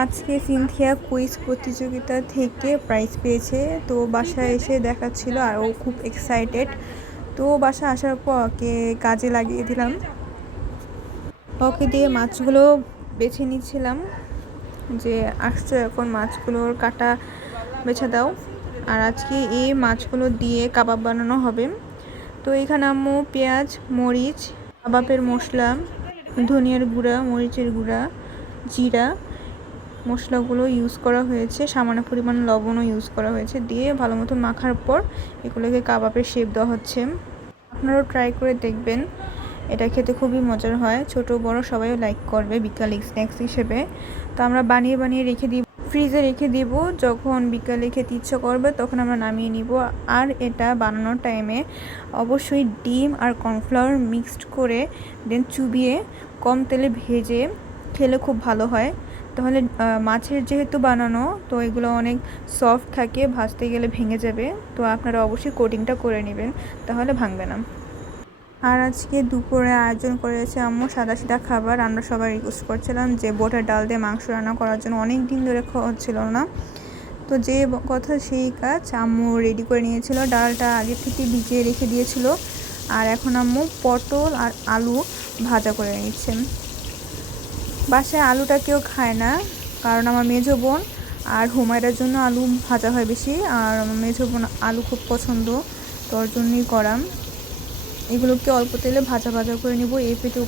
আজকে Cynthia quiz প্রতিযোগিতা থেকে প্রাইজ পেয়েছে। তো বাসায় এসে দেখাচ্ছিল আর ও খুব এক্সাইটেড তো বাসা আসার পর ওকে কাজে লাগিয়ে দিলাম। ওকে দিয়ে মাছগুলো বেছে নিচ্ছিলাম যে, আসছে এখন মাছগুলোর কাটা বেছে দাও। আর আজকে এই মাছগুলো দিয়ে কাবাব বানানো হবে। তো এখানে আম্মু পেঁয়াজ, মরিচ, কাবাবের মশলা, ধনিয়ার গুঁড়া, মরিচের গুঁড়া, জিরা মশলাগুলো ইউজ করা হয়েছে, সামান্য পরিমাণ লবণও ইউজ করা হয়েছে, দিয়ে ভালো মতো মাখার পর এগুলোকে কাবাবের শেপ দেওয়া হচ্ছে। আপনারাও ট্রাই করে দেখবেন, এটা খেতে খুবই মজার হয়। ছোট, বড় সবাই লাইক করবে বিকালে স্ন্যাক্স হিসেবে। তো আমরা বানিয়ে বানিয়ে রেখে দিব ফ্রিজে রেখে দিব, যখন বিকালে খেতে ইচ্ছা করবে তখন আমরা নামিয়ে নিব। আর এটা বানানোর টাইমে অবশ্যই ডিম আর কর্নফ্লাওয়ার মিক্সড করে দেন চুবিয়ে কম তেলে ভেজে খেলে খুব ভালো হয়। তাহলে মাছের যেহেতু বানানো, তো এগুলো অনেক সফট থাকে, ভাজতে গেলে ভেঙে যাবে। তো আপনারা অবশ্যই কোটিংটা করে নেবেন, তাহলে ভাঙবে না। আর আজকে দুপুরে আয়োজন করেছে আম্মু সাদা সিধা খাবার। আমরা সবাই রিকোয়েস্ট করছিলাম যে বোটের ডাল দিয়ে মাংস রান্না করার জন্য অনেক দিন ধরে হচ্ছিল না। তো যে কথা সেই কাজ, আম্মু রেডি করে নিয়েছিল। ডালটা আগে থেকে ভিজিয়ে রেখে দিয়েছিল। আর এখন আম্মু পটল আর আলু ভাজা করে নিচ্ছেন বাসায় আলুটা কেউ খায় না, কারণ আমার মেজো বোন আর হুমায়রার জন্য আলু ভাজা হয় বেশি, আর আমার মেজো বোন আলু খুব পছন্দ তোর জন্যই করাম। এগুলোকে অল্প তেলে ভাজা ভাজা করে নিব এই পিঠ ও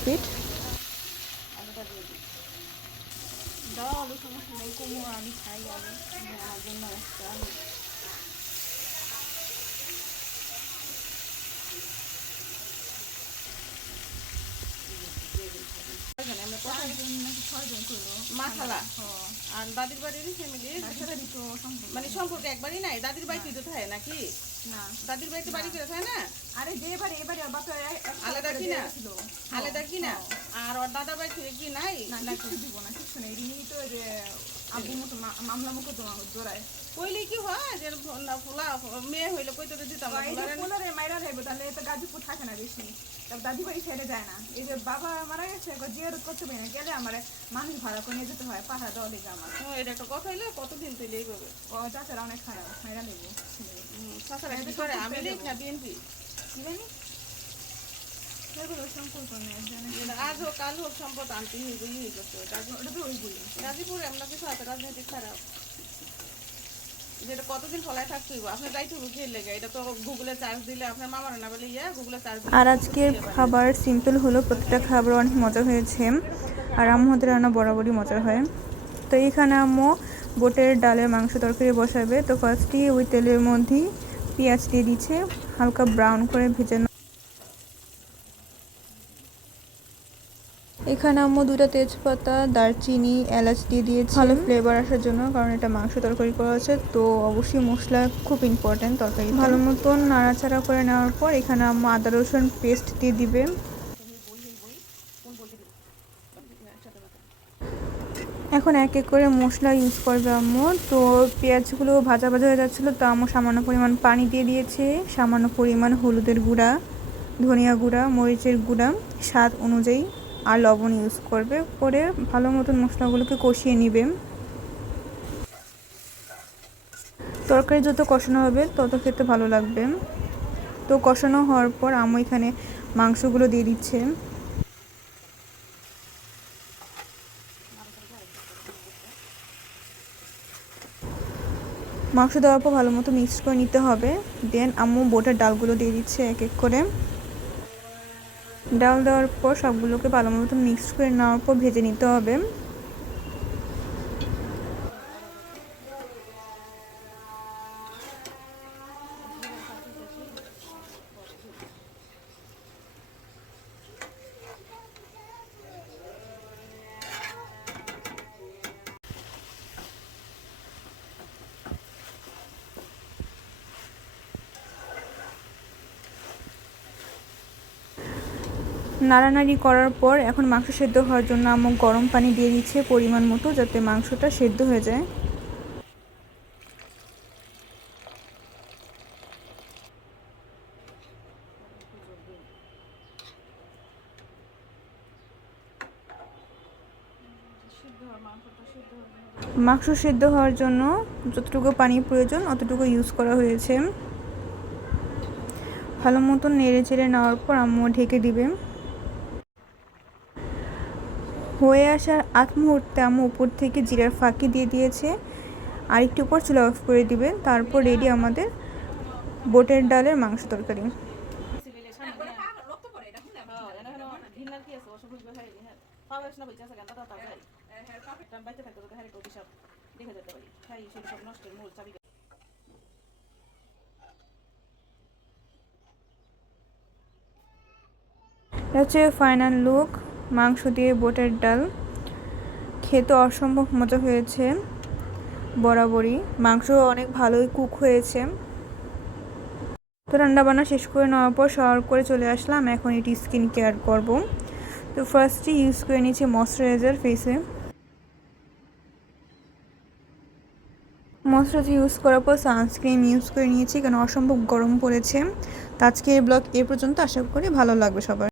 আমি খাই জন্য আর দাদির বাড়ির ফ্যামিলি মানে সম্পর্ক একবারই নাই? দাদির বাড়িতে তো থাকে নাকি? না। দাদির বাড়িতে বাড়ি করে থাকে না? আরে যে এবারে এবারে বাপের আলাদা কি না? আলাদা কি না? আর ওর দাদা বাড়ি থেকে কি নাই? না কিছু দিব না কিছু নেই। তো যে আব্বু মতো মামলা মুখে জোড়ায়। কইলে কি হয় যে ফুলা মেয়ে হইলে কইতে তো দিতাম না এই যে ফুলারে মাইরা খাইবো তাহলে তো গাজীপুর থাকে না বেশি। তারপর দাদি বাড়ি ছেড়ে যায় না। এই যে বাবা মারা গেছে জিয়ারত করতে পারি না গেলে আমার মানুষ ভাড়া করে নিয়ে যেতে হয় পাহাড় লেগে আমার। এটা একটা কথা হইলে কতদিন তুই এইভাবে ও চাচারা অনেক খারাপ মাইরা লেগে। সাসারা আমি লিখ না বিএনপি? কি জানি এগুলো সম্পর্ক নেই জানে আজ হোক কাল হোক সম্পদ আনতে হইবে ই করতে হবে। গাজী- ওটা তো ওই বই গাজীপুরে আমরা কিছু আছে রাজনীতি খারাপ যেটা কতদিন ফলায় থাকতে হইব? আপনি যাইতে হইব কি লেগে এটা তো গুগলে চার্জ দিলে আপনার মামার না বলে ইয়া গুগলে চার্জ আর আজকের খাবার সিম্পল হলো প্রত্যেকটা খাবার অনেক মজা হয়েছে। আর আম্মু হাতের রান্না বরাবরই মজা হয়। তো এখানে আম্মু বোটের ডালের মাংস তরকারি বসাবে। তো ফার্স্টই ওই তেলের মধ্যেই পেঁয়াজ দিয়ে দিচ্ছে হালকা ব্রাউন করে ভেজে এখানে আম্মু দুটো তেজপাতা দারচিনি এলাচ দিয়ে দিয়েছে। ভালো ফ্লেভার আসার জন্য কারণ এটা মাংস তরকারি করা আছে তো অবশ্যই মশলা খুব ইম্পর্ট্যান্ট তরকারি ভালো মতন নাড়াচাড়া করে নেওয়ার পর এখানে আম্মু আদা রসুন পেস্ট দিয়ে দিবে। এখন এক এক করে মশলা ইউজ করবে আম্মু। তো পেঁয়াজগুলো ভাজা ভাজা হয়ে যাচ্ছিল তো আম্মু সামান্য পরিমাণ পানি দিয়ে দিয়েছে। সামান্য পরিমাণ হলুদের গুঁড়া ধনিয়া গুঁড়া মরিচের গুঁড়া স্বাদ অনুযায়ী। আর লবণ ইউজ করবে, করে ভালো মতন মশলাগুলোকে কষিয়ে নিবে। তরকারি যত কষানো হবে, তত খেতে ভালো লাগবে। তো কষানো হওয়ার পর আম্মু এখানে মাংসগুলো দিয়ে দিচ্ছে। মাংস দেওয়ার পর ভালো মতো মিক্স করে নিতে হবে। দেন আম্মু বোটের ডালগুলো দিয়ে দিচ্ছে এক এক করে। ডাল দেওয়ার পর সবগুলোকে ভালো মতো মিক্স করে নেওয়ার পর ভেজে নিতে হবে। নাড়ানাড়ি করার পর এখন মাংস সেদ্ধ হওয়ার জন্য আম্মু গরম পানি দিয়ে দিচ্ছে পরিমাণ মতো যাতে মাংসটা সেদ্ধ হয়ে যায়। মাংস সেদ্ধ হওয়ার জন্য যতটুকু পানি প্রয়োজন অতটুকু ইউজ করা হয়েছে। ভালো মতন নেড়ে চেড়ে নেওয়ার পর আম্মু ঢেকে দিবে। হয়ে আসার আগ মুহূর্তে আম্মু উপর থেকে জিরার ফাঁকি দিয়ে দিয়েছে। আর একটু পর চুলা অফ করে দিবে। তারপর রেডি আমাদের বোটের ডালের মাংস তরকারি। হচ্ছে ফাইনাল লুক মাংস দিয়ে বোটের ডাল। খেতে অসম্ভব মজা হয়েছে বরাবরই। মাংস অনেক ভালোই কুক হয়েছে। তো রান্নাবান্না শেষ করে নেওয়ার পর শাওয়ার করে চলে আসলাম। এখন এটি স্কিন কেয়ার করব। তো ফার্স্টে ইউজ করে নিয়েছি ময়শ্চারাইজার ফেসে ময়শ্চারাইজার ইউজ করার পর সানস্ক্রিন ইউজ করে নিয়েছি কারণ অসম্ভব গরম পড়েছে। আজকে এই ব্লগ এ পর্যন্ত আশা করি ভালো লাগবে সবার।